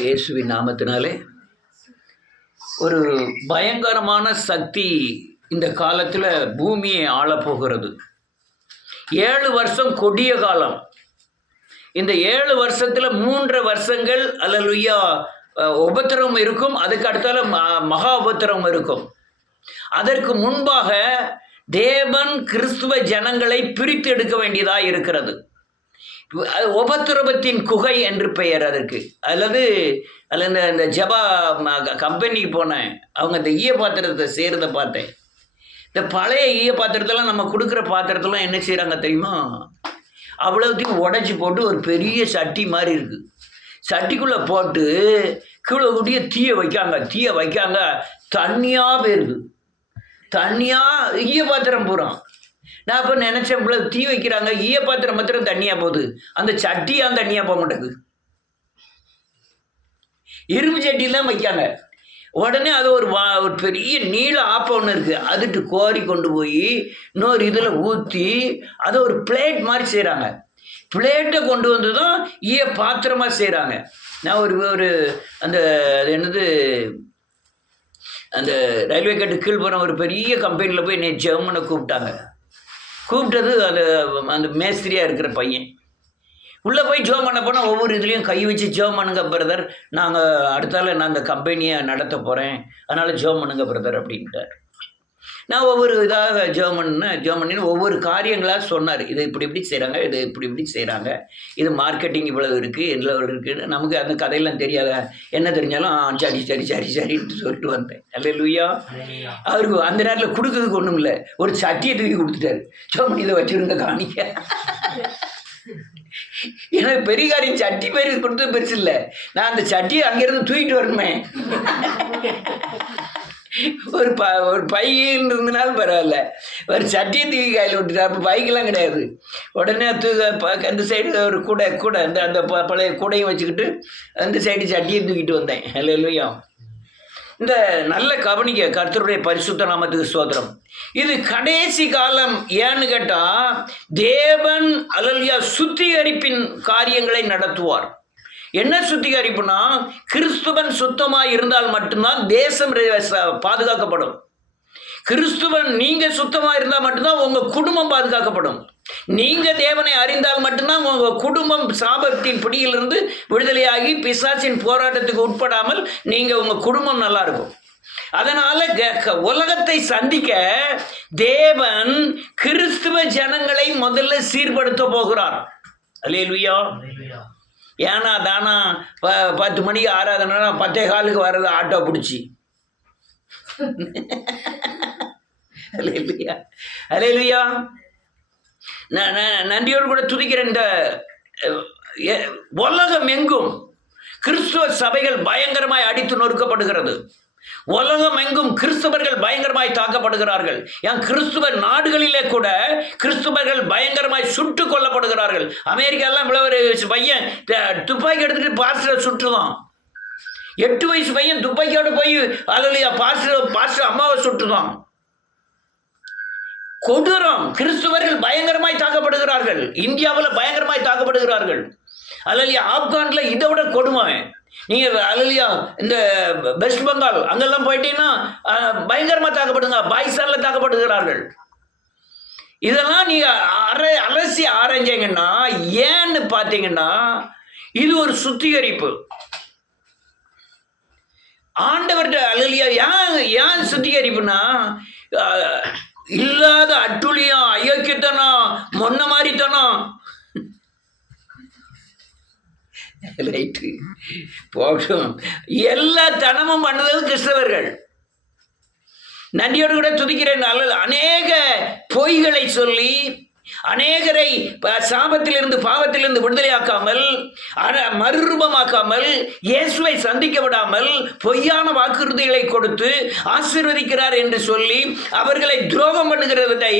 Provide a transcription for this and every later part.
இயேசுவின் நாமத்தினாலே ஒரு பயங்கரமான சக்தி இந்த காலத்தில் பூமியை ஆளப்போகிறது. 7 வருஷம் கொடிய காலம். இந்த 7 வருஷத்தில் 3 வருஷங்கள் அல்லேலூயா உபத்திரவம் இருக்கும். அதுக்கு அடுத்தால மகா உபத்திரவம் இருக்கும். அதற்கு முன்பாக தேவன் கிறிஸ்துவ ஜனங்களை பிரித்து எடுக்க வேண்டியதாக இருக்கிறது. உபத்திரவத்தின் குகை என்று பெயர் அதற்கு. அல்லது இந்த ஜபா கம்பெனிக்கு போனேன். அவங்க இந்த ஈய பாத்திரத்தை செய்கிறத பார்த்தேன். இந்த பழைய ஈய பாத்திரத்தெல்லாம் நம்ம கொடுக்குற பாத்திரத்தெல்லாம் என்ன செய்கிறாங்க தெரியுமா? அவ்வளோத்தையும் உடச்சி போட்டு ஒரு பெரிய சட்டி மாதிரி இருக்குது. சட்டிக்குள்ளே போட்டு கீழே கூட்டிய தீயை வைக்காங்க. தண்ணியாக போயிருது. தண்ணியாக ஈய பாத்திரம் போகிறோம். நான் இப்போ நினச்சேன், இவ்வளோ தீ வைக்கிறாங்க, ஈய பாத்திரம் மாத்திரம் தண்ணியாக போகுது, அந்த சட்டியாக தண்ணியாக போக மாட்டேங்குது. இரும்பு சட்டிலாம் வைக்காங்க. உடனே அது ஒரு பெரிய நீள ஆப்பம் ஒன்று இருக்குது. அதுட்டு கோரி கொண்டு போய் இன்னொரு இதில் ஊற்றி அதை ஒரு பிளேட் மாதிரி செய்கிறாங்க. பிளேட்டை கொண்டு வந்து தான் ஈய பாத்திரமாக செய்கிறாங்க. நான் ஒரு அந்த என்னது அந்த ரயில்வே கேட்டு கீழ்புறம் ஒரு பெரிய கம்பெனியில் போய் ஜெர்மனை கூப்பிட்டது அந்த மேஸ்திரியாக இருக்கிற பையன். உள்ளே போய் ஜோம் பண்ண போனால் ஒவ்வொரு இதுலேயும் கை வச்சு ஜோம் பண்ணுங்க பிரதர், நாங்கள் அடுத்தால நான் அந்த கம்பெனியை நடத்த போகிறேன், அதனால் ஜோம் பண்ணுங்க பிரதர் அப்படின்ட்டார். நான் ஒவ்வொரு இதாக ஜோம் பண்ணின்னு ஒவ்வொரு காரியங்களாக சொன்னார். இது இப்படி செய்கிறாங்க, இது இப்படி செய்கிறாங்க, இது மார்க்கெட்டிங் இவ்வளவு இருக்குது, இவ்வளவு இருக்குன்னு. நமக்கு அந்த கதையெல்லாம் தெரியாத, என்ன தெரிஞ்சாலும் சரின்னு சொல்லிட்டு வந்தேன். அல்லேலூயா. அவருக்கு அந்த நேரத்தில் கொடுக்குறதுக்கு ஒன்றும் இல்லை, ஒரு சட்டியை தூக்கி கொடுத்துட்டாரு. ஜோம் பண்ணி இதை வச்சுருங்க காணிக்க. எனக்கு பெரிய காரியம் சட்டி பேர் கொடுத்தது பெருசு இல்லை, நான் அந்த சட்டியை அங்கேருந்து தூக்கிட்டு வரணுமே. ஒரு பையில் இருந்தனாலும் பரவாயில்ல, ஒரு சட்டியை தூக்கி கையில் விட்டுட்டார். அப்போ பைக்கெல்லாம் கிடையாது. உடனே அந்த சைடு ஒரு கூடை அந்த பழைய கூடையும் வச்சுக்கிட்டு அந்த சைடு சட்டியை தூக்கிட்டு வந்தேன். அல்லேலூயா. இந்த நல்ல கவனிக்க, கர்த்தருடைய பரிசுத்த நாமத்துக்கு ஸ்தோத்திரம். இது கடைசி காலம். ஏன்னு கேட்டால் தேவன் அல்லேலூயா சுத்திகரிப்பின் காரியங்களை நடத்துவார். என்ன சுத்திகரிப்புனா, கிறிஸ்துவன் சுத்தமாக இருந்தால் மட்டும்தான் தேசம் பாதுகாக்கப்படும். கிறிஸ்துவன் நீங்கள் சுத்தமாக இருந்தால் மட்டும்தான் உங்கள் குடும்பம் பாதுகாக்கப்படும். நீங்கள் தேவனை அறிந்தால் மட்டும்தான் உங்கள் குடும்பம் சாபத்தின் பிடியிலிருந்து விடுதலையாகி பிசாசின் போராட்டத்துக்கு உட்படாமல் நீங்கள் உங்கள் குடும்பம் நல்லா இருக்கும். அதனால் உலகத்தை சந்திக்க தேவன் கிறிஸ்துவ ஜனங்களை முதல்ல சீர்படுத்த போகிறார். அல்லேலூயா. ஏன்னா தானா 10 மணிக்கு ஆராதனை 10:15 வர்றது ஆட்டோ பிடிச்சி. அல்லேலூயா. அல்லேலூயா. நான் நன்றியோடு கூட துதிக்கிறேன். இந்த உலகம் எங்கும் கிறிஸ்துவ சபைகள் பயங்கரமாய் அடித்து நொறுக்கப்படுகிறது. உலகம் எங்கும் கிறிஸ்தவர்கள் பயங்கரமாய் தாக்கப்படுகிறார்கள். ஏன் கிறிஸ்துவ நாடுகளிலே கூட கிறிஸ்தவர்கள் பயங்கரமாய் சுட்டு கொல்லப்படுகிறார்கள். அமெரிக்காலாம் இவ்வளவு பையன் துப்பாக்கி எடுத்துட்டு பாஸ்டரை சுட்டுதான். 8 வயசு பையன் துப்பாக்கியோடு போய் அல்லேலூயா பாஸ்டர் அம்மாவை சுட்டுதான். கொடூரம். கிறிஸ்துவர்கள் பயங்கரமாய் தாக்கப்படுகிறார்கள். இந்தியாவில் பயங்கரமாய் தாக்கப்படுகிறார்கள். அல்லேலூயா. ஆப்கானில் இதை விட கொடுமை. நீங்கள் அல்லேலூயா இந்த வெஸ்ட் பெங்கால் அங்கெல்லாம் போயிட்டீங்கன்னா பயங்கரமாக தாக்கப்படுங்க. பாகிஸ்தானில் தாக்கப்படுகிறார்கள். இதெல்லாம் நீங்கள் அலசி ஆராய்ஞ்சீங்கன்னா, ஏன்னு பார்த்தீங்கன்னா இது ஒரு சுத்திகரிப்பு. ஆண்டவர்கிட்ட அல்லேலூயா. ஏன் சுத்திகரிப்புனா, இல்லாத அட்டுழியம், அயோக்கியத்தனம், மொன்ன மாதிரித்தனம் ரைட்டு போகட்டும். எல்லா தனமும் பண்ணது கிறிஸ்தவர்கள். நன்றியோடு கூட துதிக்கிறேன். அநேக பொய்களை சொல்லி அநேகரை சாபத்திலிருந்து பாவத்திலிருந்து விடுதலையாக்காமல், மறுரூபமாக்காமல், இயேசுவை சந்திக்க விடாமல் பொய்யான வாக்குறுதிகளை கொடுத்து ஆசீர்வதிக்கிறார் என்று சொல்லி அவர்களை துரோகம் பண்ணுகிறதை,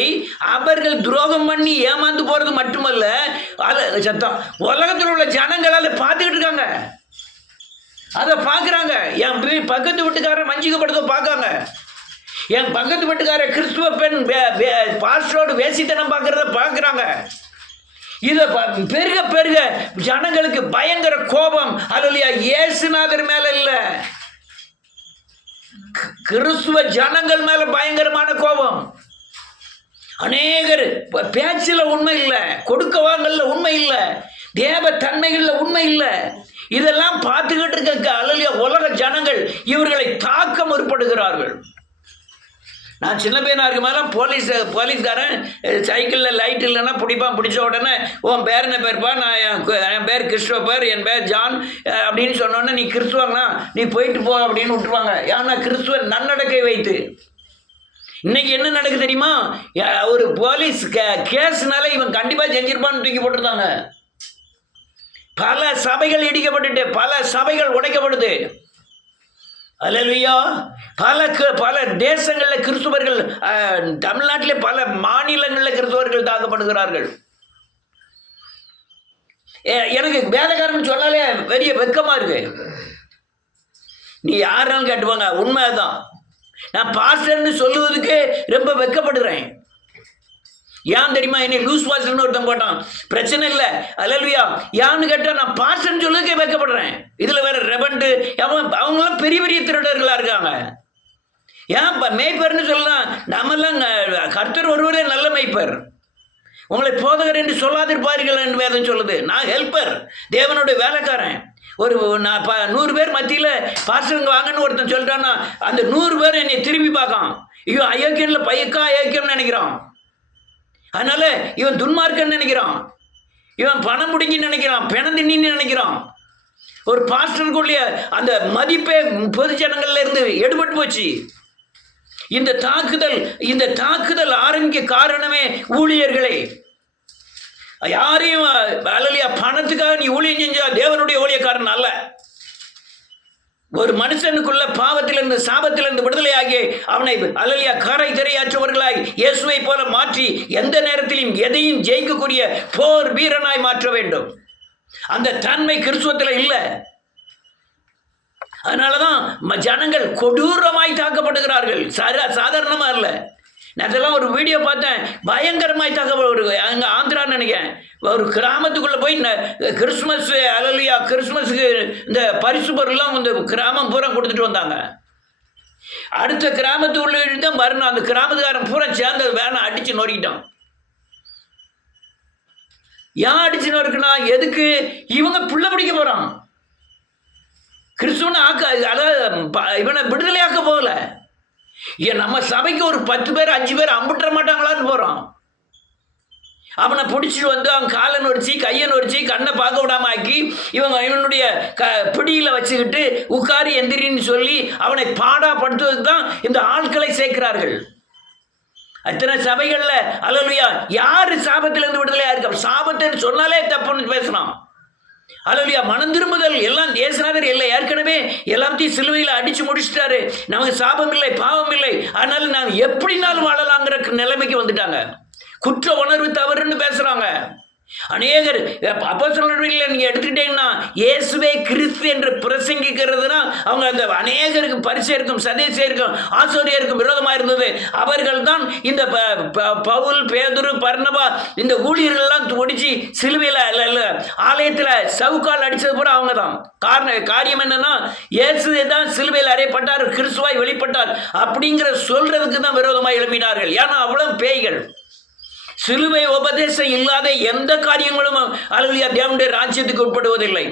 அவர்கள் துரோகம் பண்ணி ஏமாந்து போகிறது மட்டுமல்ல, சத்தம் உலகத்தில் உள்ள ஜனங்கள் அதை பார்த்துக்கிட்டு இருக்காங்க. அதை பார்க்குறாங்க. என் பக்கத்து வீட்டுக்காரன் வஞ்சிக்கப்படுறதை பார்க்காங்க. என் பக்கத்து வீட்டுக்கார கிறிஸ்துவ பெண் பாஸ்டரோடு வேசித்தனம் பார்க்கறத பார்க்குறாங்க. இதை பெருக பெருக ஜனங்களுக்கு பயங்கர கோபம். அல்லேலூயா. இயேசுநாதர் மேல இல்ல, கிறிஸ்துவ ஜனங்கள் மேல பயங்கரமான கோபம். அநேகர் பேச்சில் உண்மை இல்லை, கொடுக்க வாங்கல உண்மை இல்லை, தேவ தன்மைகள்ல உண்மை இல்லை. இதெல்லாம் பார்த்துக்கிட்டு இருக்க அல்லேலூயா உலக ஜனங்கள் இவர்களை தாக்க முற்படுகிறார்கள். நான் சின்ன பையனாக இருக்க மேலே போலீஸ்காரன் சைக்கிளில் லைட் இல்லைன்னா பிடிச்ச உடனே உன் பேர் என்ன பேர்ப்பா, நான் என் பேர் கிறிஸ்டோபர், என் பேர் ஜான் அப்படின்னு சொன்னோன்னே நீ கிறிஸ்துவாங்கண்ணா நீ போயிட்டு போ அப்படின்னு விட்டுருவாங்க. ஏன்னா கிறிஸ்துவ நன்னடக்கை வைத்து. இன்னைக்கு என்ன நடக்குது தெரியுமா? ஒரு போலீஸ் கேஸ்னால இவன் கண்டிப்பாக செஞ்சிருப்பான்னு தூக்கி போட்டுருந்தாங்க. பல சபைகள் இடிக்கப்பட்டுட்டு பல சபைகள் உடைக்கப்படுது. அல்லேலூயா. பல தேசங்களில் கிறிஸ்துவர்கள், தமிழ்நாட்டிலே பல மாநிலங்களில் கிறிஸ்துவர்கள் தாக்கப்படுகிறார்கள். எனக்கு வேலைக்காரன் சொன்னாலே பெரிய வெக்கமாக இருக்கு. நீ யாராலும் கேட்டுவாங்க, உண்மைதான். நான் பாஸ்டர்னு சொல்லுவதுக்கு ரொம்ப வெக்கப்படுறேன். ஏன் தெரியுமா? என்னை லூஸ் பாஸ்டர்னு ஒருத்தன் போட்டான், பிரச்சனை இல்லை அல்லேலூயா. ஏன்னு கேட்டால் நான் பாஸ்டர்னு சொல்லுவதுக்கே வெக்கப்படுறேன். இதில் வேற ரெபண்டு அவங்களாம் பெரிய பெரிய திருடர்களாக இருக்காங்க. ஏன் மேய்ப்பர்னு சொல்லலாம். நம்மெல்லாம் கர்த்தர் ஒருவரே நல்ல மேய்ப்பர். உங்களை போதகர் என்று சொல்லாதிருப்பார்கள் என்று வேதம் சொல்லுது. நான் ஹெல்ப்பர், தேவனுடைய வேலைக்காரன். ஒரு 100 பேர் மத்தியில் பாஸ்டருங்க வாங்கன்னு ஒருத்தன் சொல்லிட்டான்னா அந்த 100 பேர் என்னை திரும்பி பார்க்கான். ஐயோ அயோக்கியன்ல பையக்கா அயோக்கியம்னு நினைக்கிறான். அதனால இவன் துன்மார்க்கன்னு நினைக்கிறான், இவன் பணம் பிடிங்கின்னு நினைக்கிறான், பிணந்தின்னு நினைக்கிறான். ஒரு பாஸ்டருக்குள்ளே அந்த மதிப்பே பொது ஜனங்கள்ல இருந்து எடுபட்டு போச்சு. இந்த தாக்குதல் ஆரம்பிக்க காரணமே ஊழியர்களே. யாரையும் அல்லேலூயா பணத்துக்காக நீ ஊழியம் செஞ்சா தேவனுடைய ஊழியக்காரன் அல்ல. ஒரு மனுஷனுக்குள்ள பாவத்திலிருந்து சாபத்திலிருந்து விடுதலையாகி அவனை அல்லேலூயா கரை திரையாற்றுவர்களாய் இயேசுவை போல மாற்றி எந்த நேரத்திலும் எதையும் ஜெயிக்கக்கூடிய போர் வீரனாய் மாற்ற வேண்டும். அந்த தன்மை கிறிஸ்துவத்தில் இல்லை. அதனாலதான் ஜனங்கள் கொடூரமாய் தாக்கப்படுகிறார்கள், சாதாரணமா இல்லை. நான் அதெல்லாம் ஒரு வீடியோ பார்த்தேன், பயங்கரமாய் தாக்கப்படும். அங்கே ஆந்திரான்னு நினைக்கிறேன், ஒரு கிராமத்துக்குள்ளே போய் கிறிஸ்மஸ் அல்லேலூயா கிறிஸ்மஸுக்கு இந்த பரிசு பொருள்லாம் இந்த கிராமம் பூரா கொடுத்துட்டு வந்தாங்க. அடுத்த கிராமத்துக்குள்ளே தான் வரணும். அந்த கிராமத்துக்காரன் பூரா சேர்ந்து வேனை அடித்து நொறுக்கிட்டான். ஏன் அடிச்சு நொறுக்குனா? எதுக்கு? இவங்க புள்ள பிடிக்க போகிறான். கிறிஸ்துவனை அதாவது இவனை விடுதலையாக்க போகல. நம்ம சபைக்கு ஒரு 10 பேர் 5 பேர் அம்பிட்டுற மாட்டாங்களான்னு போகிறோம். அவனை பிடிச்சிட்டு வந்து அவன் காலை நொடிச்சு கையை நொடிச்சு கண்ணை பார்க்க விடாம ஆக்கி இவனுடைய பிடியில் வச்சுக்கிட்டு உட்காரி எந்திரின்னு சொல்லி அவனை பாடாப்படுத்துவதுக்கு தான் இந்த ஆட்களை சேர்க்கிறார்கள். அத்தனை சபைகளில் அல்லேலூயா யார் சாபத்திலிருந்து விடுதலையாக இருக்க? சாபத்தைன்னு சொன்னாலே தப்புன்னு பேசலாம். அல்லேலூயா மனம் திரும்புதல் எல்லாம் இயேசுநாதர் இல்லை, ஏற்கனவே எல்லாத்தையும் சிலுவையில் அடித்து முடிச்சிட்டாரு. நமக்கு சாபம் இல்லை, பாவம் இல்லை, அதனால நாங்கள் எப்படினாலும் வாழலாங்கிற நிலைமைக்கு வந்துட்டாங்க. குற்ற உணர்வு தவறுன்னு பேசுகிறாங்க அநேகர். அப்போஸ்தலர்களில் நீங்கள் எடுத்துக்கிட்டீங்கன்னா இயேசுவே கிறிஸ்து என்று பிரசங்கிக்கிறதுனா அவங்க அந்த அநேகருக்கு பரிசேருக்கும் சதேசேருக்கும் ஆசோரியருக்கும் விரோதமாக இருந்தது. அவர்கள் தான் இந்த பவுல் பேதுரு பர்னபா இந்த ஊழியர்கள்லாம் ஒடிச்சு சிலுவையில் ஆலயத்தில் சவுக்கால் அடித்தது கூட அவங்க தான். காரியம் என்னன்னா இயேசு தான் சிலுவையில் அறையப்பட்டார், கிறிஸ்துவாய் வெளிப்பட்டார் அப்படிங்கிற சொல்றதுக்கு தான் விரோதமாக எழுப்பினார்கள். ஏன்னா அவ்வளவு பேய்கள். சிலுவை உபதேசம் இல்லாத எந்த காரியங்களும் அல்லேலூயா தேவனுடைய ராஜ்யத்துக்கு உட்படுவதில்லை.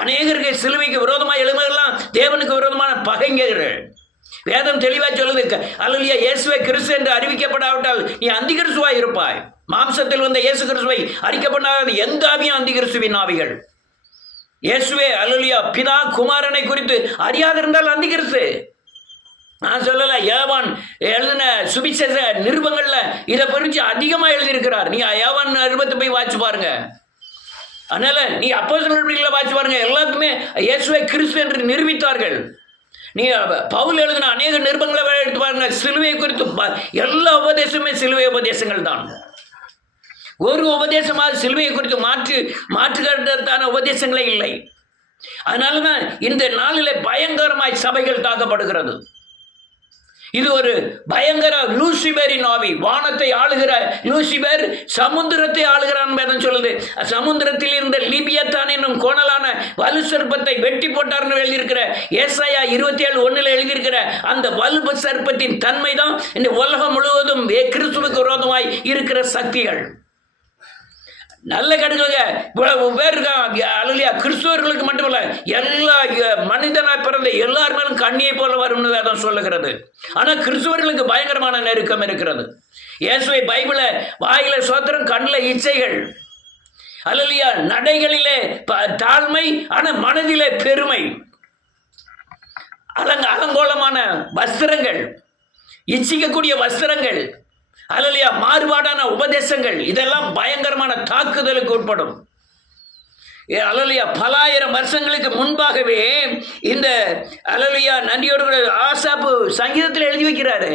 அநேகருக்கு சிலுவைக்கு விரோதமாக எழுதுவதெல்லாம் தேவனுக்கு விரோதமான பகைஞர்கள். வேதம் தெளிவாக சொல்லுது, அல்லேலூயா இயேசுவை கிறிஸ்து என்று அறிவிக்கப்படாவிட்டால் நீ அந்தி கிறிஸ்துவாய் இருப்பாய். மாம்சத்தில் வந்த இயேசு கிறிஸ்துவை அறிக்கப்படாத எந்த ஆவியும் அந்தி கிறிஸ்துவின் ஆவிகள். இயேசுவே அல்லேலூயா பிதா குமாரனை குறித்து அறியாதிருந்தால் அந்தி கிறிஸ்து. நான் சொல்லலை, யோவான் எழுதின சுவிசேஷ நிருபங்களில் இதை குறித்து அதிகமாக எழுதியிருக்கிறார். நீ யோவான் நிருபத்தை போய் வாசிச்சு பாருங்க. அதனால நீ அப்போஸ்தலர்களில் வாசிச்சு பாருங்க, எல்லாத்துக்குமே இயேசுவை கிறிஸ்து என்று நிரூபித்தார்கள். நீ பவுல் எழுதின அநேக நிருபங்களை எடுத்து பாருங்க, சிலுவை குறித்து எல்லா உபதேசமே சிலுவை உபதேசங்கள் தான். ஒரு உபதேசமாக சிலுவையை குறித்து மாற்றுகிறதான உபதேசங்களே இல்லை. அதனால தான் இந்த நாளில் பயங்கரமாய் சபைகள் தாக்கப்படுகிறது. இது ஒரு பயங்கர லூசிபரின் ஆவி. வானத்தை ஆளுகிற லூசிபர் சமுத்திரத்தை ஆளுகிறான் சொல்லுது. சமுத்திரத்தில் இருந்த லிபியத்தான் என்னும் கோணலான வலு சர்ப்பத்தை வெட்டி போட்டார்னு எழுதியிருக்கிற ஏசாயா 27:1 எழுதியிருக்கிற அந்த வலு சர்ப்பத்தின் தன்மை தான் இந்த உலகம் முழுவதும் கிறிஸ்துவுக்கு விரோதமாய் இருக்கிற சக்திகள். நல்ல கடுகளுங்க இவ்வளவு பேர் இருக்காங்க. அல்லையா, கிறிஸ்துவர்களுக்கு மட்டுமல்ல, எல்லா மனிதனாய் பிறந்த எல்லார் மேலும் கண்ணியை போல வரும்னு வேதம் சொல்லுகிறது. ஆனால் கிறிஸ்துவர்களுக்கு பயங்கரமான நெருக்கம் இருக்கிறது. இயேசுவை பைபிள வாயில சோத்திரம், கண்ணில் இச்சைகள், அல்லையா, நடைகளிலே தாழ்மை, ஆனால் மனதிலே பெருமை, அலங்கோலமான வஸ்திரங்கள், இச்சிக்கக்கூடிய வஸ்திரங்கள், அல்லையா, மாறுபாடான உபதேசங்கள், இதெல்லாம் பயங்கரமான தாக்குதலுக்கு உட்படும். அல்லையா, பலாயிரம் வருஷங்களுக்கு முன்பாகவே இந்த அல்லையா நன்றியோடு ஆசாப்பு சங்கீதத்தில் எழுதி வைக்கிறாரு.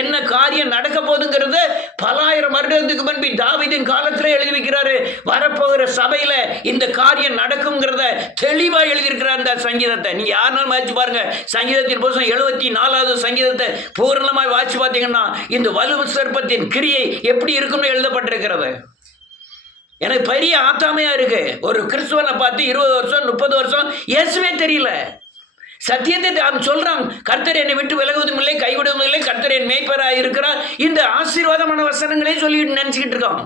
என்ன காரியம் நடக்க போகுதுங்கிறத பலாயிரம் வருடத்துக்கு முன்பு தாவீதின் காலத்தில் எழுதி வைக்கிறாரு. வரப்போகிற சபையில இந்த காரியம் நடக்கும்ங்கிறத தெளிவா எழுதியிருக்கிறார் இந்த சங்கீதத்தை. நீங்க யாருனாலும் வாசிச்சு பாருங்க. சங்கீதத்தின் புத்தகம் 74வது சங்கீதத்தை பூர்ணமாய் வாசிச்சு பார்த்தீங்கன்னா இந்த வலு சர்ப்பத்தின் கிரியை எப்படி இருக்கும்னு எழுதப்பட்டிருக்கிறது. எனக்கு பெரிய ஆத்தாமையா இருக்கு. ஒரு கிறிஸ்துவனை பார்த்து 20 வருஷம் 30 வருஷம் இயேசுவே தெரியல. சத்தியத்தை அவன் சொல்றான், கர்த்தர் என்னை விட்டு விலகுவதும் இல்லை, கைவிடுவதும் இல்லை, கர்த்தர் என் மேய்ப்பராக இருக்கிறார். இந்த ஆசீர்வாதமான வசனங்களே சொல்லி நினைச்சுக்கிட்டு இருக்கான்.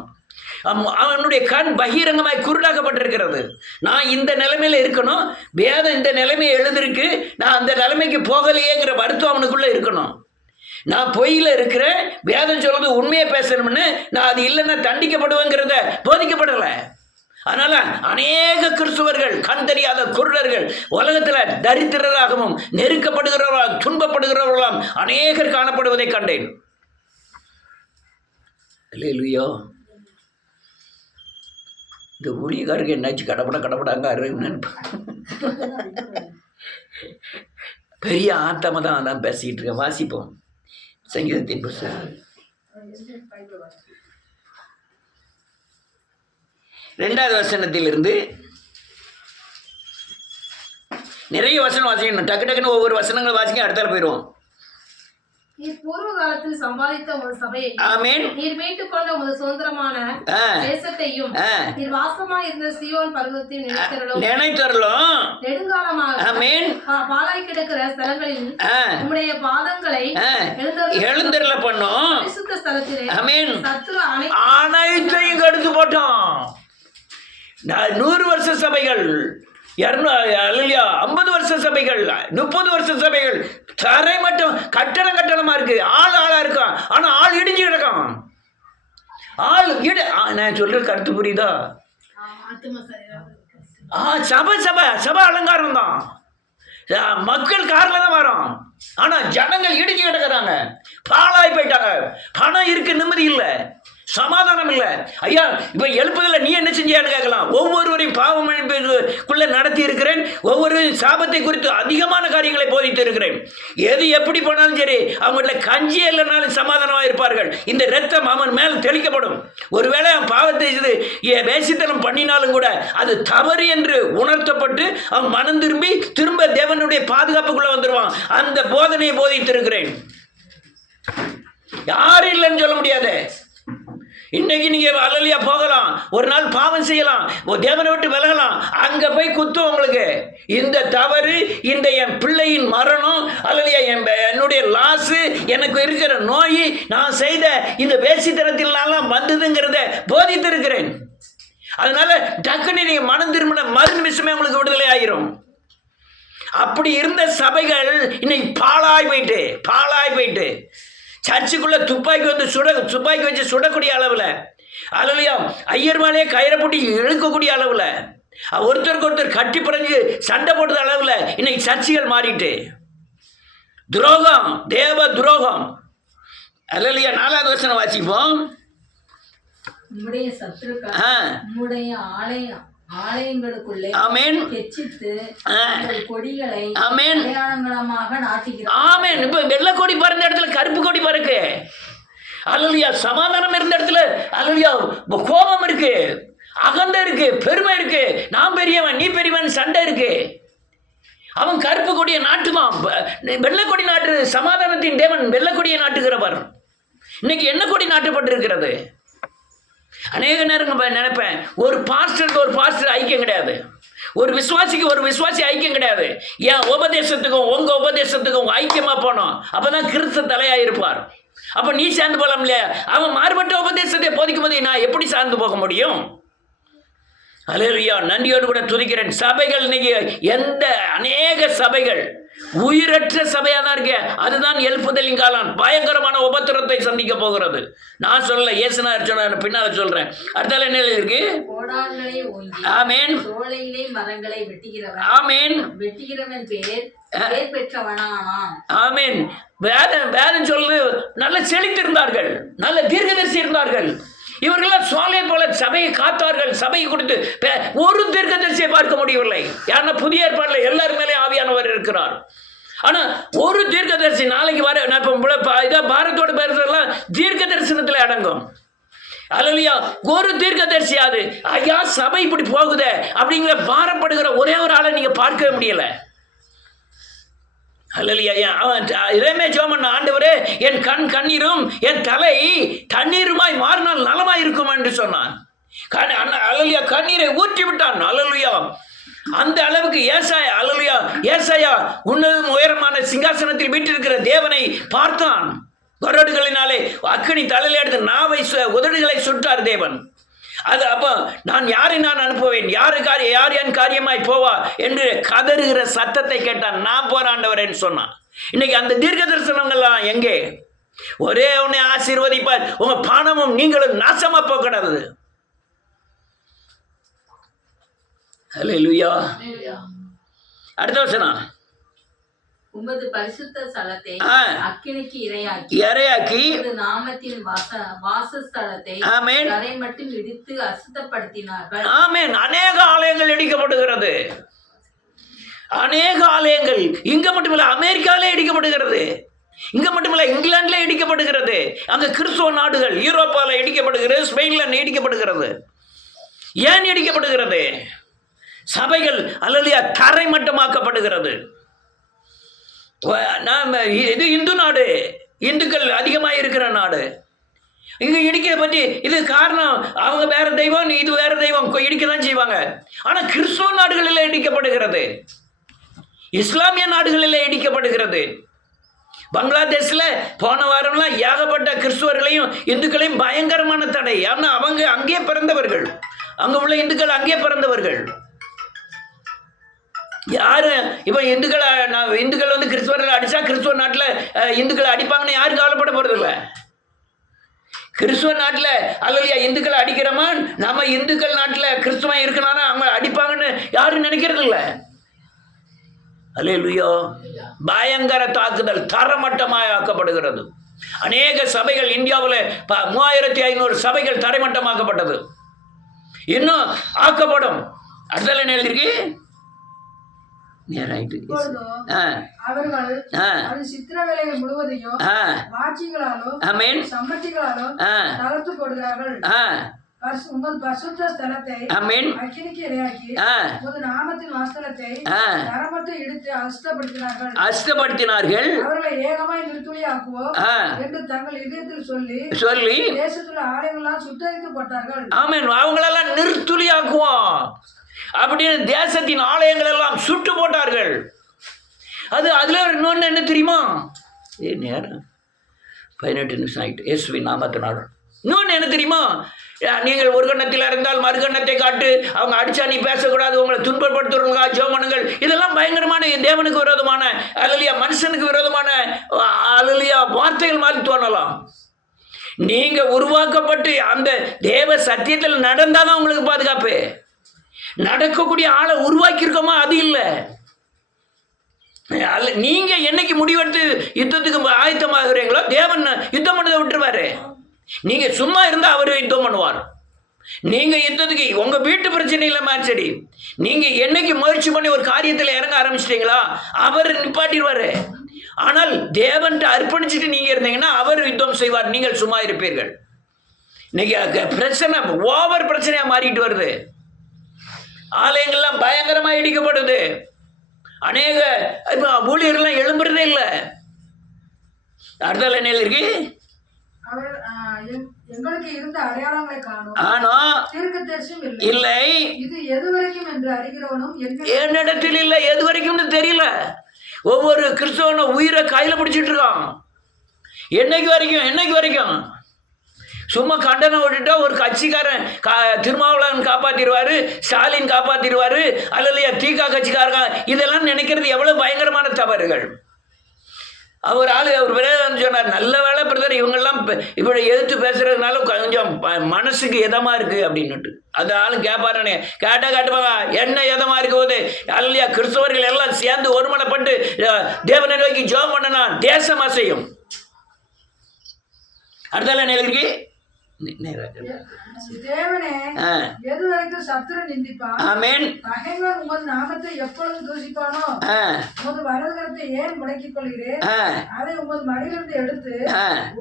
அவனுடைய கண் பகிரங்கமாய் குருடாக்கப்பட்டிருக்கிறது. நான் இந்த நிலைமையில இருக்கணும், வேதம் இந்த நிலைமையை எழுதிருக்கு, நான் அந்த நிலைமைக்கு போகலையேங்கிற வருத்தம் அவனுக்குள்ள இருக்கணும். நான் பொய்யில இருக்கிறேன், வேதம் சொல்றது உண்மையை பேசணும்னு, நான் அது இல்லைன்னா தண்டிக்கப்படுவேங்கிறத போதிக்கப்படலை. அதனால அநேக கிறிஸ்துவர்கள், கண் தெரியாத குருடர்கள், உலகத்தில் தரித்திரராகவும் நெருக்கப்படுகிறவர்களாம் துன்பப்படுகிறவர்களாம் அநேகர் காணப்படுவதை கண்டேன். இல்லையோ, இந்த ஊழியக்காரருக்கு என்னாச்சு கடப்படாங்க பெரிய ஆத்தமாக தான் அதான் பேசிக்கிட்டு இருக்கேன். வாசிப்போம் சங்கீதத்தின் புத்தகம் 2வது வசனத்திலிருந்து நிறைய வசனம் வாசிக்கணும். டக்குன்னு ஒவ்வொரு வசனங்கள் வாசிக்க அடுத்தால போயிடுவோம். பூர்வ காலத்தில் சம்பாதித்த ஒரு சபையை, ஆமென், நீர் மீட்டுக் கொண்ட உமது சுதந்திரமான தேசத்தையும், நீர் வாசமாய் இருந்த சீயோன் பர்வதத்தின் நினைத்தருளும் நெடுங்காலமாக, ஆமென், பாழாய் கிடக்கிற ஸ்தலங்களில் உம்முடைய பாதங்களை எழுந்தருள பண்ணும் பரிசுத்த ஸ்தலத்திலே, ஆமென், சத்துரு அனைத்தையும் கெடுத்து போட்டோம். 100 வருஷ சபைகள், 50 வருஷ சபைகள், 30 வருஷ சபைகள், தரை மட்டும் கட்டடமா இருக்கு, ஆளா இருக்கான். ஆனா ஆள் இடிஞ்சு கிடக்கும். நான் சொல்ற கருத்து புரியுதா? சபை அலங்காரம் தான். மக்கள் கார்ல தான் வரோம். ஆனா ஜனங்கள் இடிஞ்சு கிடக்குறாங்க, பாழாய் போயிட்டாங்க. பணம் இருக்கு, நிம்மதி இல்லை, சமாதானம் இல்லை. ஐயா, இப்ப எழுப்புதல நீ என்ன செஞ்சியான்னு கேட்கலாம். ஒவ்வொருவரையும் பாவம் குள்ள நடத்தி இருக்கிறேன். ஒவ்வொரு சாபத்தை குறித்து அதிகமான காரியங்களை போதித்து இருக்கிறேன். எது எப்படி போனாலும் சரி, அவங்கள கஞ்சி இல்லைனாலும் சமாதானமாக இருப்பார்கள். இந்த ரத்தம் அவன் மேல் தெளிக்கப்படும். ஒருவேளை அவன் பாவத்தை வேசித்தனம் பண்ணினாலும் கூட அது தவறு என்று உணர்த்தப்பட்டு அவன் மனம் திரும்ப தேவனுடைய பாதுகாப்புக்குள்ள வந்துடுவான். அந்த போதனையை போதித்திருக்கிறேன். யாரும் இல்லைன்னு சொல்ல முடியாது. இன்னைக்கு நீங்க அல்லலியா போகலாம், ஒரு நாள் பாவம் செய்யலாம், தேவனை விட்டு விலகலாம், அங்க போய் குத்தும் உங்களுக்கு. இந்த தவறு, இந்த என் பிள்ளையின் மரணம், அல்லலியா என்னுடைய லாஸ், எனக்கு இருக்கிற நோய், நான் செய்த இந்த வேசித்தனத்தினால வந்ததுங்கிறத போதித்திருக்கிறேன். அதனால டக்குன்னு நீங்க மனம் திரும்பின மறு நிமிஷமே உங்களுக்கு விடுதலை ஆகிரும். அப்படி இருந்த சபைகள் இன்னைக்கு பாழாய் போயிட்டு சர்ச்சுக்குள்ள துப்பாக்கி வச்சு சுடக்கூடிய அளவில், அல்லையா ஐயர் மேலேயே கயிறை போட்டு இழுக்கக்கூடிய அளவில், ஒருத்தருக்கு ஒருத்தர் கட்டி பிறகு சண்டை போடுற அளவில் இன்னைக்கு சர்ச்சுகள் மாறிட்டு துரோகம், தேவ துரோகம். அல்லையா 4வது வசனம் வாசிப்போம். ஆலயங்களுக்குள்ளே, ஆமென், எச்சித்து கொடிகளை அடையாளங்களாக நாட்டுகிறார். ஆமென். இப்ப வெள்ளை கொடி பறந்த இடத்துல கருப்பு கொடி பறக்கு. அல்லையா சமாதானம் இருந்த இடத்துல அல்லையா கோபம் இருக்கு, அகந்தை இருக்கு, பெருமை இருக்கு, நான் பெரியவன் நீ பெரியவன் சண்டை இருக்கு. அவன் கருப்பு கொடிய நாட்டுதான். வெள்ளக்கொடி நாட்டு சமாதானத்தின் தேவன் வெள்ளக்கொடியை நாட்டுகிறவர். இன்னைக்கு என்ன கொடி நாட்டப்பட்டிருக்கிறது? அநேக நேரம் நினைப்பேன், ஒரு பாஸ்டர் ஐக்கியம் கிடையாது, ஒரு விசுவாசிக்கு ஒரு விசுவாசி ஐக்கியம் கிடையாது. ஏன் உபதேசத்துக்கும் உங்க உபதேசத்துக்கும் ஐக்கியமா போனோம், அப்பதான் கிறிஸ்து தலையா இருப்பார். அப்ப நீ சார்ந்து போகலாம் இல்லையா? அவன் மாறுபட்ட உபதேசத்தை போதிக்கும் போது நான் எப்படி சார்ந்து போக முடியும்? அல்லேலூயா. நன்றியோடு கூட துதிக்கிறேன். சபைகள் இன்னைக்கு அநேக சபைகள் உயிரற்ற சபையாக தான் இருக்கு. அதுதான் எழுப்புதலின் காலம். பயங்கரமான உபத்திரத்தை சந்திக்க போகிறது. நான் சொல்லல, இயேசுநாதர் சொன்னார், பின்னால சொல்றேன். அடுத்தால என்ன இருக்கு? ஆமென். மரங்களை வெட்டுகிறவன், ஆமென், வெட்டுகிறவன் பேர் பெற்றவனானான். ஆமென். வேதம் சொல்லு, நல்ல செழித்திருந்தார்கள், நல்ல தீர்க்கதரிசி இருந்தார்கள். இவர்களெல்லாம் சோலை போல சபையை காத்தார்கள். சபையை கொடுத்து ஒரு தீர்க்கதரிசியை பார்க்க முடியவில்லை. யாருன்னா புதிய ஏற்பாடுல எல்லாரும் மேலே ஆவியானவர் இருக்கிறார். ஆனா ஒரு தீர்க்கதரிசி நாளைக்கு வர, நான் இப்போ பாரத்தோட பேசுறதெல்லாம் தீர்க்க தரிசனத்தில் அடங்கும். அல்லேலூயா. ஒரு தீர்க்கதரிசியாது ஐயா சபை இப்படி போகுதே அப்படிங்கிற பாரப்படுகிற ஒரே ஒரு ஆளை நீங்க பார்க்கவே முடியல. அல்லேலூயா. அவன் இதேமே ஜெபம் பண்ண, ஆண்டவரே என் கண்ணீரும் என் தலை தண்ணீருமாய் மாறினால் நலமாய் இருக்கும் என்று சொன்னான். அல்லேலூயா. கண்ணீரை ஊற்றி விட்டான். அல்லேலூயா. அந்த அளவுக்கு ஏசாயா, அல்லேலூயா, ஏசாயா உன்னதம் உயரமான சிங்காசனத்தில் வீட்டிருக்கிற தேவனை பார்த்தான். உதடுகளினாலே அக்கினி தலையில எடுத்து நாவை உதடுகளை சுட்டார் தேவன். அது அப்போ நான் யாரை நான் அனுப்புவேன், யார் என் காரியமாய் போவா என்று கதறுகிற சத்தத்தை கேட்டான். நான் போராண்டவர் என்று சொன்னான். இன்னைக்கு அந்த தீர்க்க தரிசனங்கள்லாம் எங்கே? ஒரே உன்னை ஆசீர்வதிப்பார், உங்க பணமும் நீங்களும் நாசமா போகக்கூடாது. அல்லேலூயா. அடுத்த வசனம், உமது பரிசுத்த ஸ்தலத்தை அக்கினிக்கு இரையாக்கி நாமத்தின் வாசஸ்தலத்தை தரை மட்டும் இடித்து அசுத்தப்படுத்தினார்கள். ஆமென். அநேக ஆலயங்கள் இடிக்கப்படுகிறது. அநேக ஆலயங்கள் இங்க மட்டுமில்ல, அமெரிக்காவிலே இடிக்கப்படுகிறது. இங்க மட்டுமில்ல, இங்கிலாந்துல இடிக்கப்படுகிறது. அந்த கிறிஸ்துவ நாடுகள் யூரோப்பால இடிக்கப்படுகிறது, ஸ்பெயின்ல இடிக்கப்படுகிறது. ஏன் இடிக்கப்படுகிறது? சபைகள் அல்லேலூயா தரைமட்டமாக்கப்படுகிறது. இது இந்து நாடு, இந்துக்கள் அதிகமாக இருக்கிற நாடு. இங்கே இடிக்க பற்றி இது காரணம், அவங்க வேற தெய்வம், இது வேற தெய்வம், இடிக்க தான் செய்வாங்க. ஆனால் கிறிஸ்துவ நாடுகளில் இடிக்கப்படுகிறது, இஸ்லாமிய நாடுகளில் இடிக்கப்படுகிறது. பங்களாதேஷில் போன வாரம்லாம் ஏகப்பட்ட கிறிஸ்துவர்களையும் இந்துக்களையும் பயங்கரமான தடை. ஆனால் அவங்க அங்கே பிறந்தவர்கள், அங்கே உள்ள இந்துக்கள் அங்கே பிறந்தவர்கள். யாரு இப்போ இந்துக்கள் வந்து கிறிஸ்துவர்கள் அடிச்சா கிறிஸ்துவ நாட்டில் இந்துக்களை அடிப்பாங்கன்னு யாரும் கவலைப்பட போறதில்ல. கிறிஸ்துவ நாட்டில் அல்லையா இந்துக்களை அடிக்கிறோமா, நம்ம இந்துக்கள் நாட்டில் கிறிஸ்துவம் இருக்கனால அவங்க அடிப்பாங்கன்னு யாரும் நினைக்கிறது இல்லை. அல்லேலூயா. பயங்கர தாக்குதல் தரமட்டமாக ஆக்கப்படுகிறது. அநேக சபைகள் இந்தியாவில் 3500 சபைகள் தரைமட்டமாக்கப்பட்டது. இன்னும் ஆக்கப்படும். அடுத்த என்ன எழுதிருக்கு? அவர்கள் சித்திரவேலைகள் முழுவதையும் மாட்சிகளாலும் சம்பத்திகளாலும் தகர்த்து போடுகிறார்கள். உங்கள் பரிசுத்த ஸ்தலத்தை அக்கினிக்கு இரையாக்கி உமது நாமத்தின் வாசலத்தை தரைமட்டும் இடித்து அசுத்தப்படுத்தினார்கள். அவர்களை ஏகமாய் நிர்த்துளியாக்குவோம் என்று தங்கள் இதயத்தில் சொல்லி தேசத்துல ஆலயங்களால் சுட்டரித்து போட்டார்கள். ஆமென். அவங்களெல்லாம் நிர்த்துளியாக்குவோம் அப்படின்னு தேசத்தின் ஆலயங்கள் எல்லாம் சுட்டு போட்டார்கள். அதுல இன்னொன்று என்ன தெரியுமா? நேரம் 18 நிமிஷம் ஆயிட்டு. இயேசுவின் நாமத்தினால இன்னொன்று என்ன தெரியுமா? நீங்கள் ஒரு கண்ணத்தில் இருந்தால் மறுகண்ணத்தை காட்டு. அவங்க அடிச்சா நீ பேசக்கூடாது, உங்களை துன்பப்படுத்துறவங்க ஜெபம் பண்ணுங்கள். இதெல்லாம் பயங்கரமான தேவனுக்கு விரோதமான அல்லேலூயா மனுஷனுக்கு விரோதமான அல்லேலூயா வார்த்தைகள் மாதிரி தோணலாம். நீங்க உருவாக்கப்பட்டு அந்த தேவ சத்தியத்தில் நடந்தாதான் உங்களுக்கு பாதுகாப்பு. நடக்கக்கூடிய ஆளை உருவாக்கி இருக்கோமா? அது இல்லை. நீங்க என்னைக்கு முடிவெடுத்து யுத்தத்துக்கு ஆயத்தமாகிறீங்களோ தேவன் யுத்தம் பண்ணதை விட்டுருவாரு. நீங்க சும்மா இருந்தா அவரு யுத்தம் பண்ணுவார். நீங்க யுத்தத்துக்கு உங்க வீட்டு பிரச்சனையில சரி, நீங்க என்னைக்கு முயற்சி பண்ணி ஒரு காரியத்தில் இறங்க ஆரம்பிச்சிட்டீங்களா அவர் நிப்பாட்டிடுவாரு. ஆனால் தேவன் அர்ப்பணிச்சுட்டு நீங்க இருந்தீங்கன்னா அவர் யுத்தம் செய்வார், நீங்கள் சும்மா இருப்பீர்கள். இன்னைக்கு பிரச்சனை ஓவர் பிரச்சனையா மாறிட்டு வருது. ஆலயங்கள்லாம் பயங்கரமாக இடிக்கப்படுது. அநேக ஊழியர்லாம் எழும்புறதே இல்லை. அடுத்தால என்ன இருக்கு? எங்களுக்கு இருந்த அடையாளங்களை காணோம், ஆனோ தீர்க்கதரிசியும் இல்லை, இது எதுவரைக்கும் என்று அறிகிறவனும் என்னிடத்தில் இல்லை. எது வரைக்கும்னு தெரியல. ஒவ்வொரு கிறிஸ்தவனும் உயிரை கையில் பிடிச்சிட்டு இருக்கான். என்னைக்கு வரைக்கும் சும்மா கண்டனம் விட்டுட்டா ஒரு கட்சிக்காரன் திருமாவளவன் காப்பாற்றிடுவாரு, ஸ்டாலின் காப்பாற்றிடுவாரு, அல்லது தீகா கட்சிக்காரங்க, இதெல்லாம் நினைக்கிறது எவ்வளவு பயங்கரமான தவறுகள். அவர் பிரதர் சொன்னார், நல்ல வேலை பிரதர் இவங்கெல்லாம் இப்படி எதிர்த்து பேசுறதுனால கொஞ்சம் மனசுக்கு எதமா இருக்கு அப்படின்னுட்டு. அந்த ஆளும் கேட்பாரு, கேட்டுப்பாங்க என்ன எதமா இருக்கு போது அல்லையா, கிறிஸ்தவர்கள் எல்லாம் சேர்ந்து ஒருமனப்பட்டு தேவனை நோக்கி ஜெபம் பண்ணனா தேசம் அசையும். அடுத்தால என்ன இருக்கு? தேவனே எதுவரைக்கும் சத்துரு நிந்திப்பான், ஆமென், பகைவன் உமது நாமத்தை எப்பொழுது தூஷிப்பானோ உமது வலதுகரத்தை ஏன் முடக்கிக் கொள்கிறேன், அதை உமது மடியிலிருந்து எடுத்து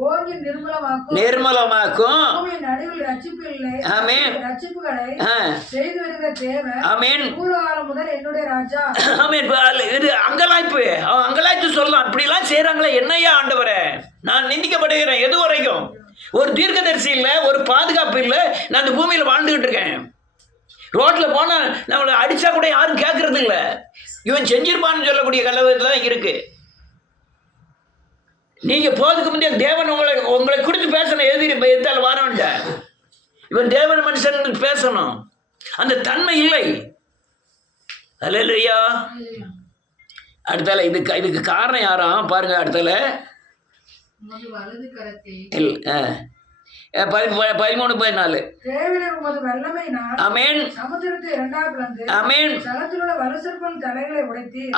ஓங்கி நிர்மலமாக்கும், பூமியின் நடுவில் ரட்சிப்பு இல்லை, ஆமென், ரட்சிப்புகளை செய்து வருகிற தேவன், ஆமென், பூர்வகாலம் முதல் என்னுடைய ராஜா, ஆமென். இது அங்கலாய்ப்பு, அவன் அங்கலாய்த்து சொல்லலாம், இப்படிலாம் செய்யறாங்களே என்னையா ஆண்டவரே, நான் நிந்திக்கப்படுகிறேன். எது வரைக்கும்? ஒரு தீர்க்கதரிசி இல்லை, ஒரு பாதுகாப்பு இல்லை, நான் இந்த பூமியில் வாழ்ந்துகிட்டு இருக்கேன். ரோட்டில் போனால் நம்மளை அடித்தா கூட யாரும் கேட்கறது இல்லை. இவன் செஞ்சிருப்பான்னு சொல்லக்கூடிய கலவரம் தான் இருக்கு. நீங்கள் போகிறதுக்கு முந்தைய தேவன் உங்களை குறித்து பேசணும். எதிர்த்தால் வாரவன்ட்ட இவன் தேவன் மனுஷன் பேசணும். அந்த தன்மை இல்லை. அல்லேலூயா. அடுத்தால இதுக்கு காரணம் யாரும் பாருங்க. அடுத்தால 13:14 ஆமென், ஆமென்.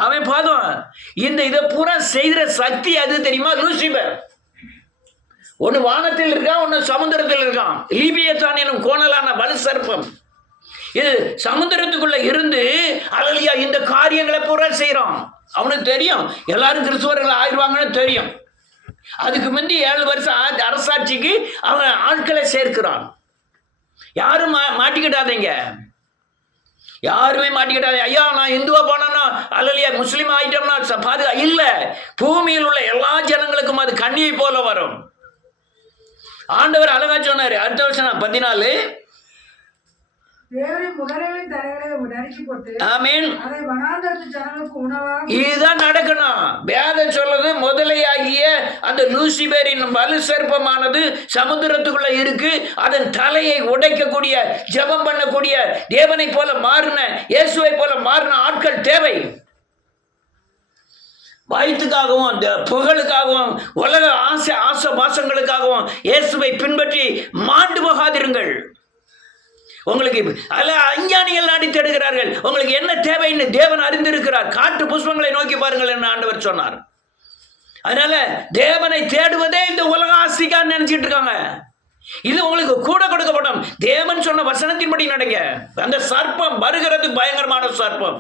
அவன் பாதம் இதை பூரா செய்கிற சக்தி அது தெரியுமா? லூசிபர். ஒன்று வானத்தில் இருக்கான், ஒன்று சமுத்திரத்தில் இருக்கான். லீபியத்தான் எனும் கோணலான வலு சர்ப்பம் இது சமுத்திரத்துக்குள்ள இருந்து அல்லையா இந்த காரியங்களை பூரா செய்யறான். அவனுக்கு தெரியும் எல்லாரும் கிறிஸ்துவர்கள் ஆயிடுவாங்கன்னு தெரியும். அதுக்கு முந்தி 7 வருஷம் அரசாட்சிக்கு அவன் ஆட்களை சேர்க்கிறான். யாரும் மாட்டிக்கிட்டாதீங்க, யாருமே மாட்டிக்கிட்டாதீங்க. ஐயா நான் இந்துவா போனேன்னா அல்லையா முஸ்லீம் ஆயிட்டோம்னா பாதுகா இல்லை. பூமியில் உள்ள எல்லா ஜனங்களுக்கும் அது கண்ணியை போல வரும். ஆண்டவர் அழகா சொன்னாரு. அடுத்த வருஷம் 14 இதுதான் நடக்கணும். வேதம் சொல்லுது, முதலையாகிய அந்த லூசிபரின் வலு சர்ப்பமானது சமுத்திரத்துக்குள்ள இருக்கு. அதன் தலையை உடைக்கக்கூடிய, ஜெபம் பண்ணக்கூடிய, தேவனை போல மாறின, இயேசுவை போல மாறின ஆட்கள் தேவை. வயிற்றுக்காகவும் புகழுக்காகவும் உலக ஆசை பாசங்களுக்காகவும் இயேசுவை பின்பற்றி மாண்டு போகாதிருங்கள். உங்களுக்கு அல்ல அஞ்ஞானிகள் நாடி தேடுகிறார்கள். உங்களுக்கு என்ன தேவைன்னு தேவன் அறிந்திருக்கிறார். காட்டு புஷ்பங்களை நோக்கி பாருங்கள் என்று ஆண்டவர் சொன்னார். அதனால தேவனை தேடுவதே இந்த உலக ஆசைக்கான்னு நினைச்சிட்டு இருக்காங்க. இது உங்களுக்கு கூட கொடுக்கப்படும். தேவன் சொன்ன வசனத்தின்படி நடங்க. அந்த சர்ப்பம் வருகிறது, பயங்கரமான சர்ப்பம்.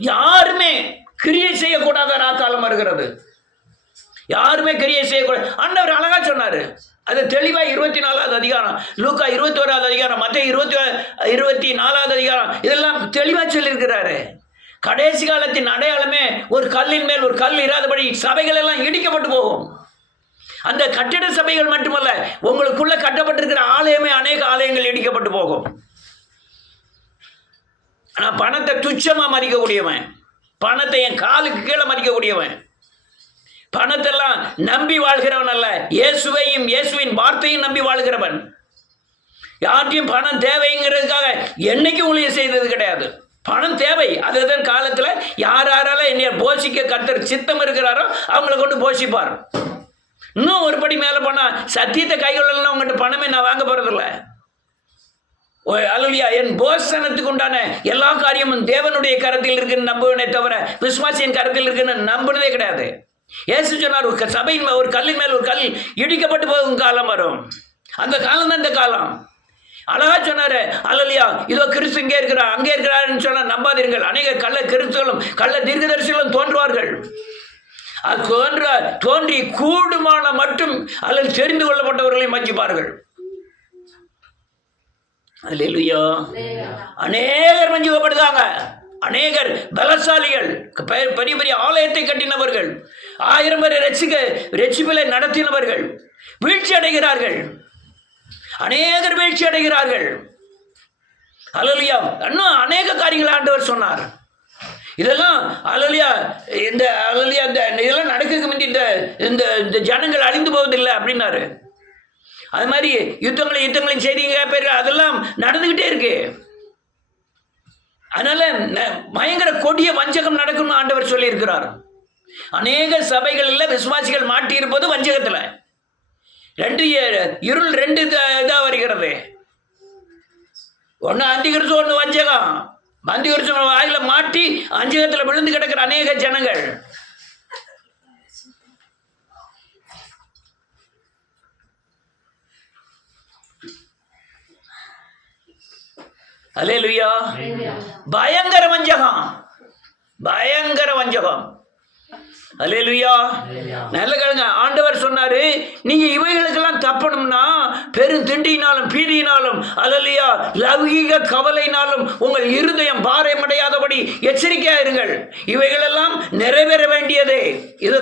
யாருமே கிரியை செய்யக்கூடாத காலம் வருகிறது. யாருமே கிரியை செய்யக்கூடாது. ஆண்டவர் அழகா சொன்னாரு. அது தெளிவாக 24வது அதிகாரம், லூக்கா 21வது அதிகாரம், மத்தேயு 24வது அதிகாரம், இதெல்லாம் தெளிவாக சொல்லியிருக்கிறாரு. கடைசி காலத்தின் அடையாளமே ஒரு கல்லின் மேல் ஒரு கல் இராதபடி சபைகள் எல்லாம் இடிக்கப்பட்டு போகும். அந்த கட்டிட சபைகள் மட்டுமல்ல, உங்களுக்குள்ள கட்டப்பட்டிருக்கிற ஆலயமே அநேக ஆலயங்கள் இடிக்கப்பட்டு போகும். ஆனால் பணத்தை துச்சமாக மதிக்கக்கூடியவன், பணத்தை என் காலுக்கு கீழே மதிக்கக்கூடியவன், பணத்தெல்லாம் நம்பி வாழ்கிறவன் அல்ல, இயேசுவையும் இயேசுவின் வார்த்தையும் நம்பி வாழ்கிறவன். யார்ட்டையும் பணம் தேவைங்கிறதுக்காக என்னைக்கும் ஊழியம் செய்தது கிடையாது. பணம் தேவை. அதுதான் காலத்தில் யாரால என்னைய போஷிக்க கர்த்தர் சித்தம் இருக்கிறாரோ அவங்களை கொண்டு போஷிப்பார். இன்னும் ஒரு படி மேலே போனால் சத்தியத்தை கைகொள்ளலாம், உங்கள்கிட்ட பணமே நான் வாங்க போகிறதில்ல. அல்லேலூயா. என் போஷணத்துக்கு உண்டான எல்லா காரியமும் தேவனுடைய கரத்தில் இருக்குன்னு நம்புவனே தவிர விசுவாசியின் கரத்தில் இருக்குன்னு நம்புறதே கிடையாது. இயேசு சொன்னார், சபையின் ஒரு கல்லின் மேல் ஒரு கல் இடிக்கப்பட்டு போகும் காலம் வரும். அந்த காலம் தான் இந்த காலம். அழகா சொன்னாரு. அல்லேலூயா. இதோ கிறிஸ்து இங்கே இருக்கிறார், அங்கே இருக்கிறாருன்னு சொன்னா நம்பாதீர்கள். அநேக கள்ள கிறிஸ்துகளும் கள்ள தீர்க்கதரிசிகளும் தோன்றுவார்கள். அது தோன்றி கூடுமான மட்டும் அல்லது தெரிந்து கொள்ளப்பட்டவர்களையும் வஞ்சிப்பார்கள். அல்லேலூயா. அநேகர் வஞ்சிக்கப்படுதாங்க. அநேகர் பலசாலிகள், பெரிய பெரிய ஆலயத்தை கட்டினவர்கள், 1000 பேரை ரட்சிப்பிலை நடத்தினவர்கள் வீழ்ச்சி அடைகிறார்கள். அநேகர் வீழ்ச்சி அடைகிறார்கள். அல்லேலூயா. இன்னும் அநேக காரியங்களை ஆண்டவர் சொன்னார். இதெல்லாம் அல்லேலூயா, இந்த அல்லேலூயா, இதெல்லாம் நடக்கிறதுக்கு முந்தி இந்த ஜனங்கள் அழிந்து போவதில்லை அப்படின்னாரு. அது மாதிரி யுத்தங்களையும் செய்திங்க பேர்கள் அதெல்லாம் நடந்துகிட்டே இருக்கு. அதனால பயங்கர கொடிய வஞ்சகம் நடக்கும்னு ஆண்டவர் சொல்லி இருக்கிறார். அநேக சபைகளில் விசுவாசிகள் மாட்டி இருப்பது வஞ்சகத்தில். இருள் ரெண்டு இதா வருகிறது. ஒன்று அந்திகிறிஸ்து, ஒன்று வஞ்சகம். அந்திகிறிஸ்து வாயில மாட்டி வஞ்சகத்தில் விழுந்து கிடக்கிற அநேக ஜனங்கள். அல்லேலூயா. பயங்கர வஞ்சகம், பயங்கர வஞ்சகம். அல்லேலூயா. நல்ல கேளுங்க. ஆண்டவர் சொன்னாரு, நீங்க இவைகளுக்கெல்லாம் தப்பணும்னா பெரும் திண்டியினாலும் பீதியினாலும் அல்லேலூயா லௌகீக கவலையினாலும் உங்கள் இருதயம் பாரமடையாதபடி எச்சரிக்கையா இருங்கள். இவைகளெல்லாம் நிறைவேற வேண்டியதே. இது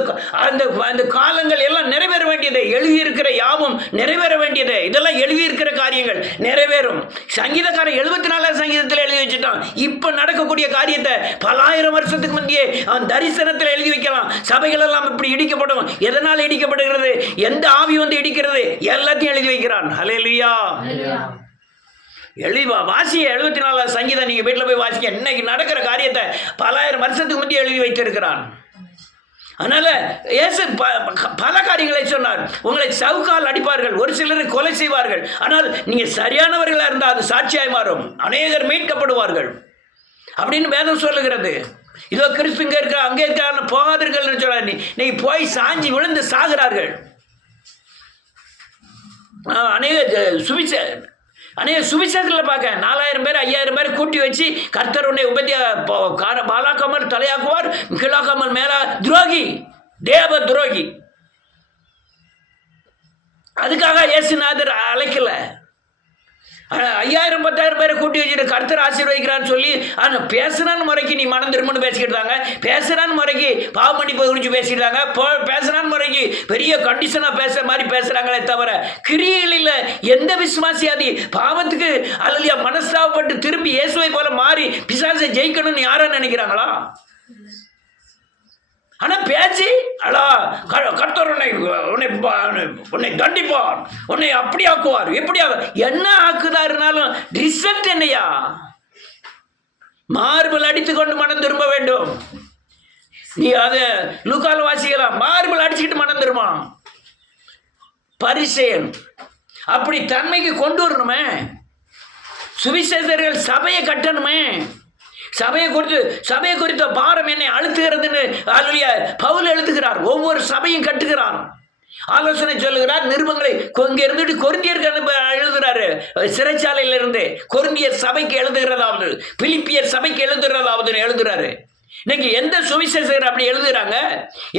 அந்த காலங்கள் எல்லாம் நிறைவேற வேண்டியதே. எழுதியிருக்கிற யாவும் நிறைவேற வேண்டியதே. இதெல்லாம் எழுதியிருக்கிற காரியங்கள் நிறைவேறும். சங்கீதக்காரன் 74 சங்கீதத்தில் எழுதி வச்சுட்டான். இப்ப நடக்கக்கூடிய காரியத்தை பல ஆயிரம் வருஷத்துக்கு முந்தையே அவன் தரிசனத்தில் எழுதி வைக்கலாம். சபைகள் எல்லாம் இப்படி இடிக்கப்படும். எதனால் இடிக்கப்படுகிறது, எந்த ஆவி வந்து இடிக்கிறது, எல்லாத்தையும் எழுதி வைக்கிறான். ஹல்லேலூயா. வாசிய 74 சங்கீதம் நீங்க வீட்டில் போய் வாசிக்க. இன்னைக்கு நடக்கிற காரியத்தை பல ஆயிரம் வருஷத்துக்கு முந்தைய எழுதி வைத்திருக்கிறான். அதனால இயேசு பல காரியங்களை சொன்னார். உங்களை சவுக்கால் அடிப்பார்கள், ஒரு சிலரை கொலை செய்வார்கள். ஆனால் நீங்க சரியானவர்களாக இருந்தால் அது சாட்சியாய் மாறும். அநேகர் மீட்கப்படுவார்கள் அப்படின்னு வேதம் சொல்லுகிறது. இதோ கிறிஸ்து இங்கே இருக்கிற அங்கே இருக்க போகாதீர்கள் சொல்ல, நீ போய் சாஞ்சி விழுந்து சாகிறார்கள். அநேக சுவிசேஷத்தில் பார்க்க 4000 பேர் 5000 பேர் கூட்டி வச்சு கர்த்தர் உன்னை பாலாக்காமல் தலையாக்குவார், கீழாக்காமல் மேலா துரோகி, தேவ துரோகி. அதுக்காக இயேசுநாதர் அழைக்கல. 5000 10,000 பேரை கூட்டி வச்சுட்டு கர்த்தர் ஆசீர்வதிக்கிறான்னு சொல்லி பேசுறான்னு முறைக்கு நீ மனம் திரும்பன்னு பேசிக்கிட்டாங்க. பேசுறான்னு முறைக்கு பாவ மன்னிப்பு குறித்து பேசிக்கிட்டாங்க. பேசுறான்னு முறைக்கு பெரிய கண்டிஷனாக பேசுகிற மாதிரி பேசுகிறாங்களே தவிர கிரியைகளில் எந்த விசுவாசியாதி பாவத்துக்கு அல்லையா மனஸ்தாபப்பட்டு திரும்பி இயேசுவை போல மாறி பிசாசை ஜெயிக்கணும்னு யாரும் நினைக்கிறாங்களா? ஆனால் பேச்சு கர்த்தர் உன்னை தண்டிப்பார், உன்னை அப்படி ஆக்குவார், எப்படி என்ன ஆக்குதாருனாலும் ரிசல்ட் என்னையா? மார்பிள் அடித்து கொண்டு மனம் திரும்ப வேண்டும். நீ அதை லூக்கால வாசிக்கலாம். மார்பிள் அடிச்சுக்கிட்டு மனம் திரும்ப பரிசேயன் அப்படி தன்மைக்கு கொண்டு வரணுமே. சுவிசேஷர்கள் சபையை கட்டணுமே. சபையை குறித்த பாரம் என்னை அழுத்துகிறதுன்னு பவுல் எழுதுகிறார். ஒவ்வொரு சபையும் கட்டுகிறார், ஆலோசனை சொல்லுகிறார், நிருபங்களை இங்க இருந்துட்டு கொரிந்தியருக்கு எழுதுறாரு. சிறைச்சாலையிலிருந்து கொரிந்தியர் சபைக்கு எழுதுகிறதாவது, பிலிப்பியர் சபைக்கு எழுதுகிறதாவது எழுதுறாரு. இன்னைக்கு எந்த சுவிசேஷர் அப்படி எழுதுறாங்க?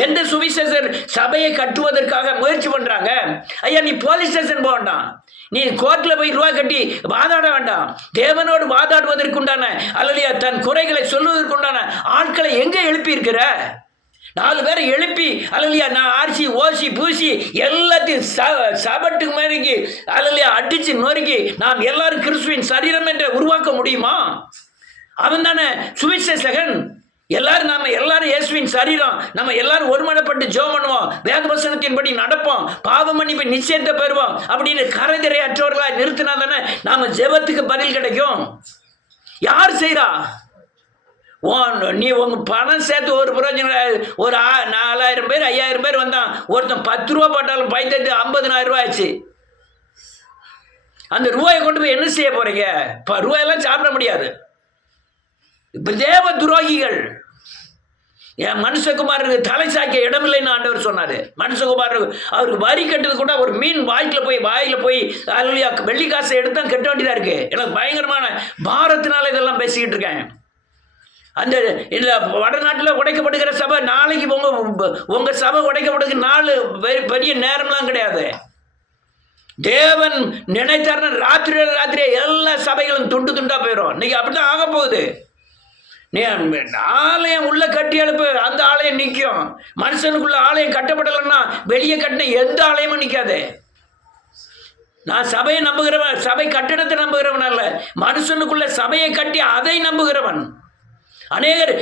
எந்த சுவிசேஷர் சபையை கட்டுவதற்காக முயற்சி பண்றாங்க? ஐயா, நீ போலீஸ் ஸ்டேஷன் போக வேண்டாம், நீ கோர்ட்டில் போய் ரூபா கட்டி வாதாட வேண்டாம். தேவனோடு வாதாடுவதற்குண்டான அல்லது தன் குறைகளை சொல்வதற்குண்டான ஆட்களை எங்கே எழுப்பி இருக்கிற? 4 பேரை எழுப்பி அல்லையா நான் ஆர்சி ஓசி பூசி எல்லாத்தையும் சபட்டுக்கு மேரிக்கு அல்லையா அடிச்சு நொறுக்கி நாம் எல்லாரும் கிறிஸ்துவின் சரீரம் என்று உருவாக்க முடியுமா? அவன் தானே சுவிசேஷகன். நம்ம எல்லாரும் இயேசுவின் சரீரம். நம்ம எல்லாரும் ஒருமனப்பட்டு ஜெபம் பண்ணுவோம், வேத வசனத்தின்படி நடப்போம், பாவ மன்னிப்பு நிச்சயத்தை பெறுவோம் அப்படின்னு கரைதிரையற்றவர்களாக நிறுத்தினா தானே நாம ஜெபத்துக்கு பதில் கிடைக்கும். யார் செய்கிறா? நீ உங்க பணம் சேர்த்து ஒரு பிரயோஜனம். ஒரு 4000 பேர் 5000 பேர் வந்தான். ஒருத்தன் 10 ரூபா போட்டாலும் பைத்தட்டு 50,000 ரூபாய் ஆச்சு. அந்த ரூபாயை கொண்டு போய் என்ன செய்ய போறீங்க? ரூபாயெல்லாம் சாப்பிட முடியாது. இப்ப தேவ துரோகிகள். என் மனுஷகுமாருக்கு தலை சாய்க்க இடமில்லைன்னு ஆண்டவர் சொன்னாரு. மனுஷகுமாருக்கு அவருக்கு வரி கட்டுறது கூட ஒரு மீன் வாயில போய் வெள்ளி காசை எடுத்து தான் கட்ட வேண்டியதா இருக்கு. எனக்கு பயங்கரமான பாரத்தினால இதெல்லாம் பேசிக்கிட்டு இருக்கேன். அந்த இந்த வடநாட்டில் உடைக்கப்படுகிற சபை நாளைக்கு உங்க சபை உடைக்கப்படுகிற நாள் பெரிய நேரம்லாம் கிடையாது. தேவன் நினைத்தார்னா ராத்திரியே எல்லா சபைகளும் துண்டு துண்டா போயிடும். இன்னைக்கு அப்படிதான் ஆக போகுது. நீ ஆலயம் உள்ள கட்டி எழுப்பு, அந்த ஆலயம் நிற்கும். மனுஷனுக்குள்ள ஆலயம் கட்டப்படலைன்னா வெளியே கட்டின எந்த ஆலயமும் நிற்காது. நான் சபையை நம்புகிறவன், சபை கட்டிடத்தை நம்புகிறவன் அல்ல, மனுஷனுக்குள்ள சபையை கட்டி அதை நம்புகிறவன். அநேகர்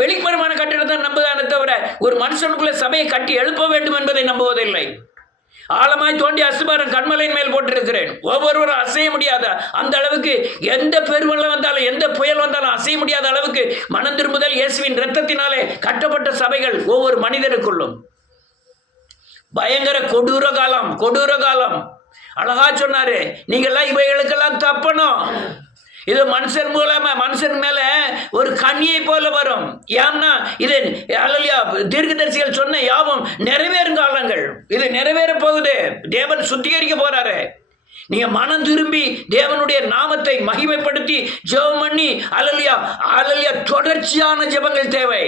வெளிப்புறமான கட்டிடத்தை நம்புதானே தவிர ஒரு மனுஷனுக்குள்ள சபையை கட்டி எழுப்ப வேண்டும் என்பதை நம்புவதில்லை. ஆழமாய் தோண்டி அஸ்திபாரம் கண்மலையின் மேல் போட்டிருக்கிறேன், ஒவ்வொருவரும் அசைய முடியாத அந்த அளவுக்கு, எந்த பெருவெள்ளம் வந்தாலும் எந்த புயல் வந்தாலும் அசைய முடியாத அளவுக்கு மனம் திரும்புதல் இயேசுவின் இரத்தத்தினாலே கட்டப்பட்ட சபைகள் ஒவ்வொரு மனிதனுக்குள்ளும். பயங்கர கொடூர காலம். அழகா சொன்னாரு, நீங்கள்லாம் இவைகளுக்கெல்லாம் தப்பணும். இது மனுஷன் மேல ஒரு கண்ணியை போல வரும். ஏன்னா இது தீர்க்கதரிசிகள் சொன்ன யாவும் நிறைவேறும் காலங்கள். இது நிறைவேற போகுது. தேவன் சுத்திகரிக்க போறாரு. நீங்க மனம் திரும்பி தேவனுடைய நாமத்தை மகிமைப்படுத்தி ஜெபம் பண்ணி அல்லேலூயா தொடர்ச்சியான ஜெபங்கள் தேவை.